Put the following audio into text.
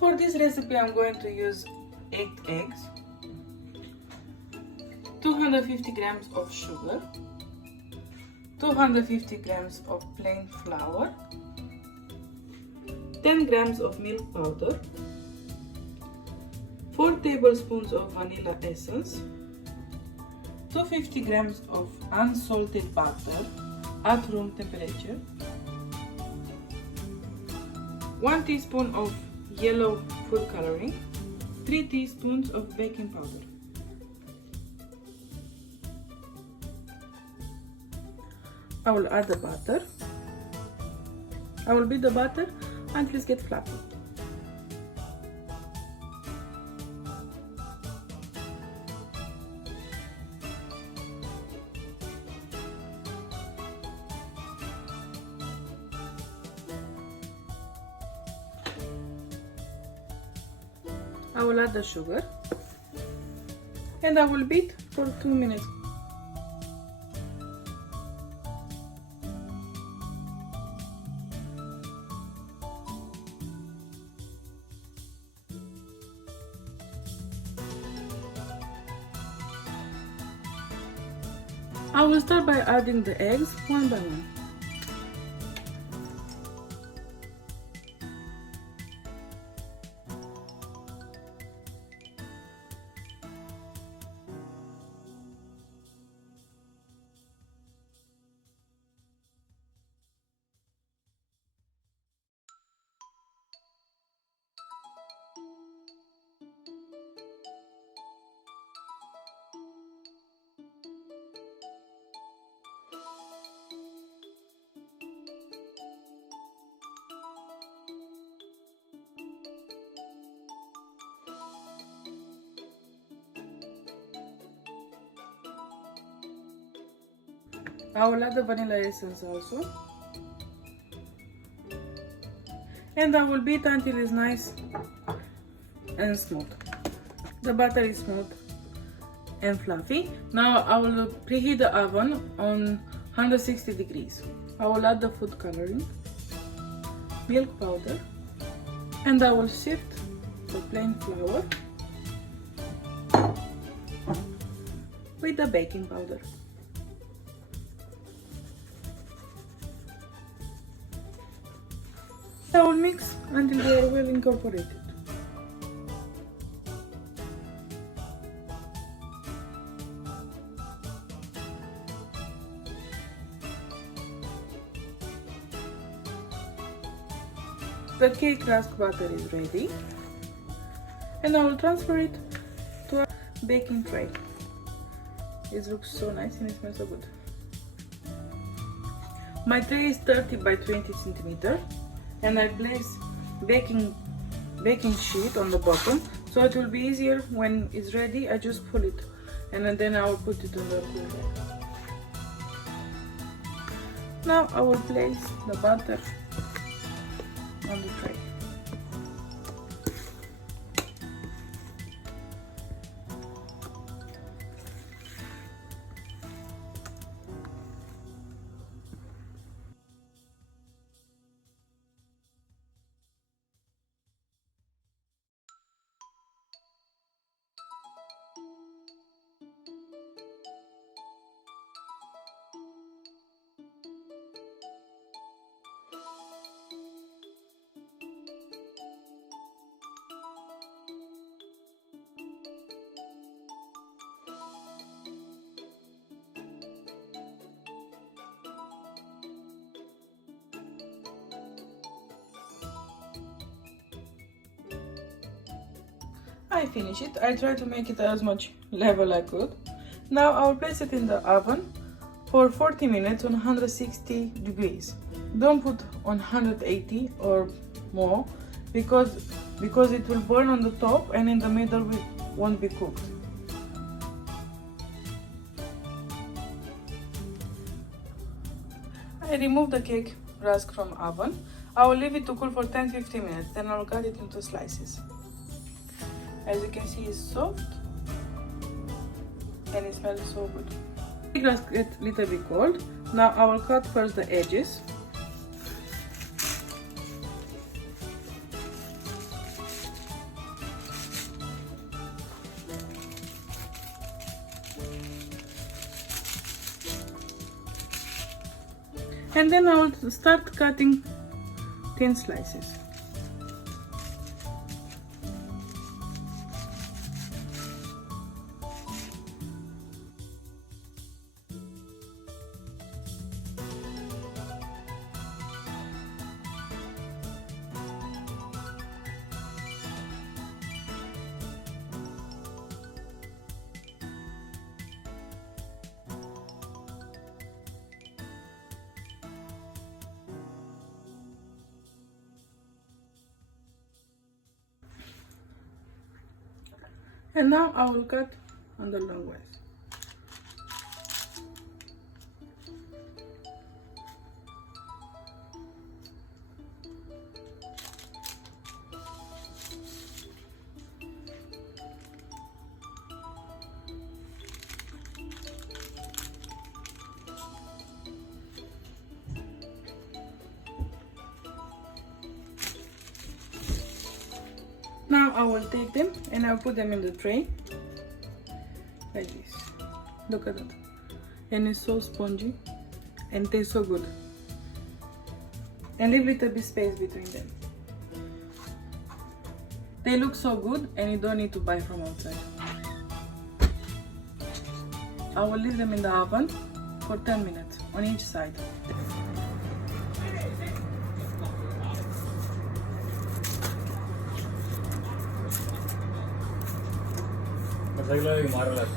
For this recipe I'm going to use 8 eggs, 250 grams of sugar, 250 grams of plain flour, 10 grams of milk powder, 4 tablespoons of vanilla essence, 250 grams of unsalted butter at room temperature, 1 teaspoon of yellow food coloring, 3 teaspoons of baking powder. I will add the butter. I will beat the butter until it gets fluffy. I will add the sugar and I will beat for 2 minutes. I will start by adding the eggs one by one. I will add the vanilla essence also, and I will beat until it's nice and smooth. The butter is smooth and fluffy. Now I will preheat the oven on 160 degrees. I will add the food coloring, milk powder, and I will sift the plain flour with the baking powder. I will mix until they are well incorporated. The cake rusk batter is ready, and I will transfer it to a baking tray. It looks so nice and it smells so good. My tray is 30 by 20 centimeters. And I place baking sheet on the bottom, so it will be easier when it's ready. I just pull it and then I will put it on the cooler. Now I will place the butter on the tray. I finish it. I try to make it as much level I could. Now I will place it in the oven for 40 minutes on 160 degrees. Don't put on 180 or more because it will burn on the top and in the middle it won't be cooked. I remove the cake rusk from oven. I will leave it to cool for 10-15 minutes, then I will cut it into slices. As you can see, it's soft and it smells so good. Cake rusk gets a little bit cold. Now I will cut first the edges. And then I will start cutting thin slices. And now I will cut on the long ways. Now I will take them and I'll put them in the tray like this. Look at that. And it's so spongy and tastes so good. And leave little bit space between them. They look so good and you don't need to buy from outside. I will leave them in the oven for 10 minutes on each side. Marvelous.